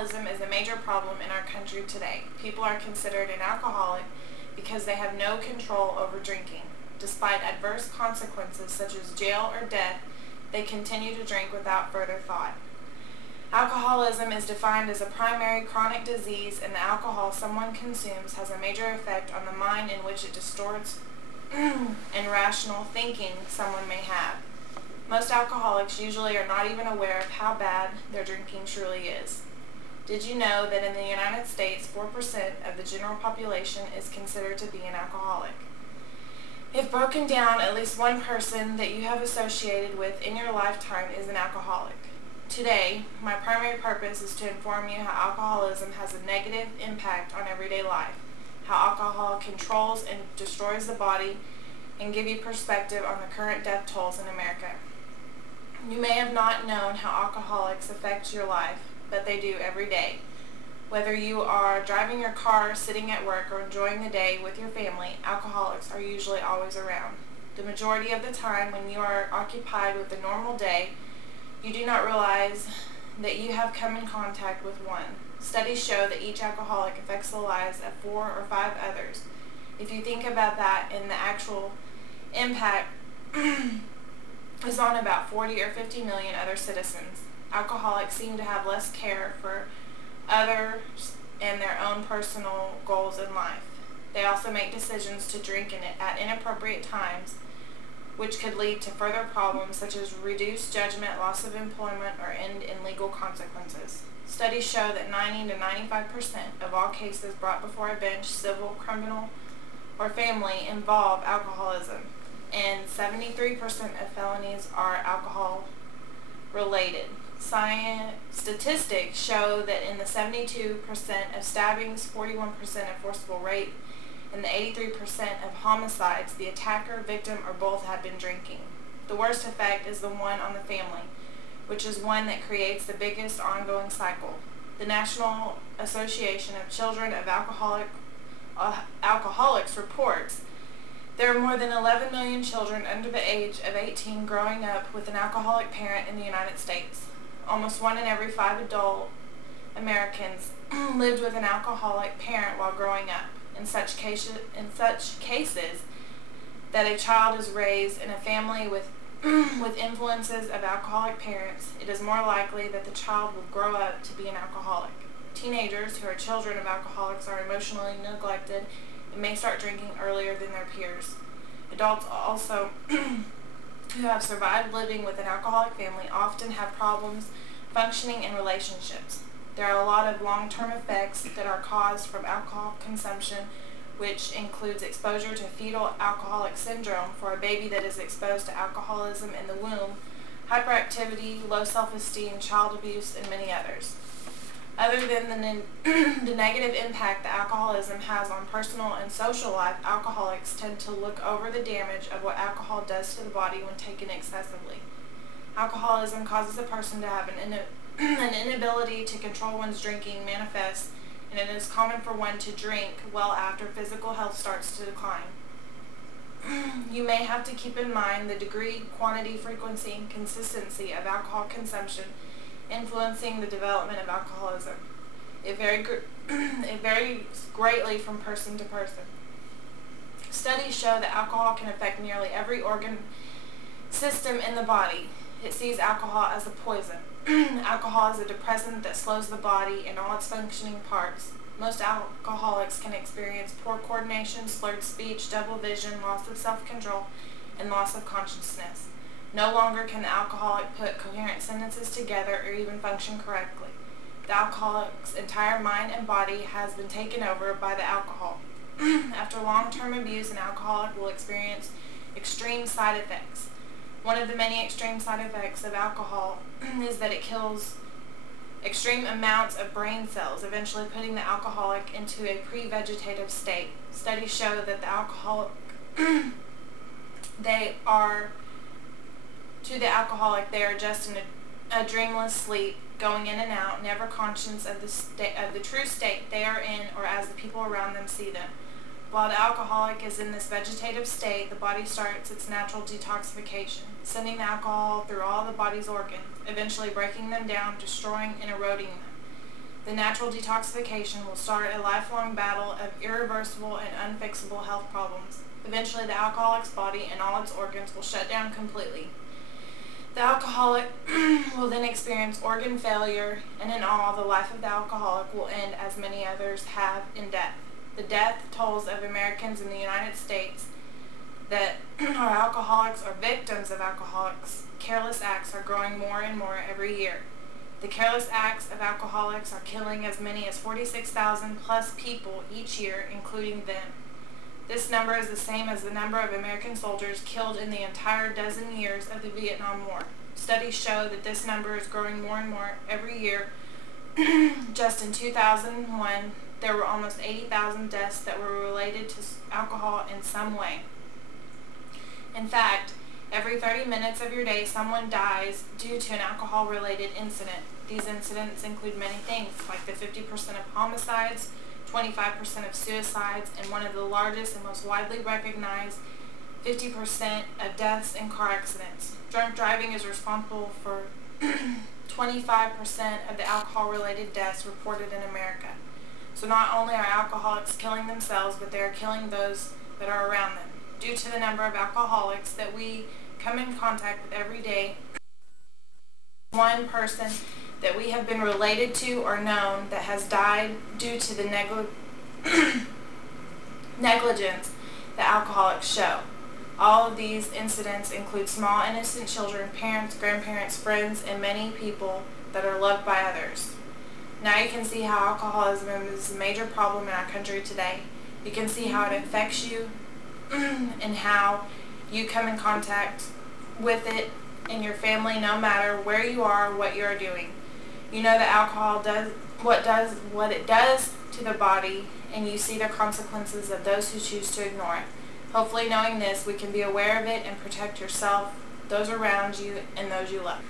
Alcoholism is a major problem in our country today. People are considered an alcoholic because they have no control over drinking. Despite adverse consequences such as jail or death, they continue to drink without further thought. Alcoholism is defined as a primary chronic disease, and the alcohol someone consumes has a major effect on the mind in which it distorts and rational thinking someone may have. Most alcoholics usually are not even aware of how bad their drinking truly is. Did you know that in the United States, 4% of the general population is considered to be an alcoholic? If broken down, at least one person that you have associated with in your lifetime is an alcoholic. Today, my primary purpose is to inform you how alcoholism has a negative impact on everyday life, how alcohol controls and destroys the body, and give you perspective on the current death tolls in America. You may have not known how alcoholics affect your life, but they do every day. Whether you are driving your car, sitting at work, or enjoying the day with your family, alcoholics are usually always around. The majority of the time when you are occupied with a normal day, you do not realize that you have come in contact with one. Studies show that each alcoholic affects the lives of 4 or 5 others. If you think about that, and the actual impact is on about 40 or 50 million other citizens. Alcoholics seem to have less care for others and their own personal goals in life. They also make decisions to drink at inappropriate times, which could lead to further problems such as reduced judgment, loss of employment, or end in legal consequences. Studies show that 90 to 95% of all cases brought before a bench, civil, criminal, or family, involve alcoholism, and 73% of felonies are alcohol-related. Statistics show that in the 72% of stabbings, 41% of forcible rape, and the 83% of homicides, the attacker, victim, or both had been drinking. The worst effect is the one on the family, which is one that creates the biggest ongoing cycle. The National Association of Children of Alcoholics reports there are more than 11 million children under the age of 18 growing up with an alcoholic parent in the United States. Almost 1 in every 5 adult Americans lived with an alcoholic parent while growing up. In such cases that a child is raised in a family with influences of alcoholic parents, it is more likely that the child will grow up to be an alcoholic. Teenagers who are children of alcoholics are emotionally neglected and may start drinking earlier than their peers. Adults also who have survived living with an alcoholic family often have problems functioning in relationships. There are a lot of long-term effects that are caused from alcohol consumption, which includes exposure to fetal alcoholic syndrome for a baby that is exposed to alcoholism in the womb, hyperactivity, low self-esteem, child abuse, and many others. Other than the negative impact that alcoholism has on personal and social life, alcoholics tend to look over the damage of what alcohol does to the body when taken excessively. Alcoholism causes a person to have an inability to control one's drinking manifests, and it is common for one to drink well after physical health starts to decline. You may have to keep in mind the degree, quantity, frequency, and consistency of alcohol consumption influencing the development of alcoholism. It varies greatly from person to person. Studies show that alcohol can affect nearly every organ system in the body. It sees alcohol as a poison. Alcohol is a depressant that slows the body in all its functioning parts. Most alcoholics can experience poor coordination, slurred speech, double vision, loss of self-control, and loss of consciousness. No longer can the alcoholic put coherent sentences together or even function correctly. The alcoholic's entire mind and body has been taken over by the alcohol. After long-term abuse, an alcoholic will experience extreme side effects. One of the many extreme side effects of alcohol is that it kills extreme amounts of brain cells, eventually putting the alcoholic into a pre-vegetative state. Studies show that the alcoholic, they are just in a dreamless sleep, going in and out, never conscious of the true state they are in or as the people around them see them. While the alcoholic is in this vegetative state, the body starts its natural detoxification, sending the alcohol through all the body's organs, eventually breaking them down, destroying and eroding them. The natural detoxification will start a lifelong battle of irreversible and unfixable health problems. Eventually, the alcoholic's body and all its organs will shut down completely. The alcoholic will then experience organ failure, and in all, the life of the alcoholic will end as many others have in death. The death tolls of Americans in the United States that are alcoholics or victims of alcoholics' careless acts are growing more and more every year. The careless acts of alcoholics are killing as many as 46,000 plus people each year, including them. This number is the same as the number of American soldiers killed in the entire dozen years of the Vietnam War. Studies show that this number is growing more and more every year. Just in 2001, there were almost 80,000 deaths that were related to alcohol in some way. In fact, every 30 minutes of your day, someone dies due to an alcohol-related incident. These incidents include many things, like the 50% of homicides, 25% of suicides, and one of the largest and most widely recognized 50% of deaths in car accidents. Drunk driving is responsible for 25% of the alcohol-related deaths reported in America. So not only are alcoholics killing themselves, but they are killing those that are around them. Due to the number of alcoholics that we come in contact with every day, one person that we have been related to or known that has died due to the negligence that alcoholics show. All of these incidents include small innocent children, parents, grandparents, friends, and many people that are loved by others. Now you can see how alcoholism is a major problem in our country today. You can see how it affects you and how you come in contact with it in your family, no matter where you are, what you are doing. You know that alcohol does what it does to the body, and you see the consequences of those who choose to ignore it. Hopefully, knowing this, we can be aware of it and protect yourself, those around you, and those you love.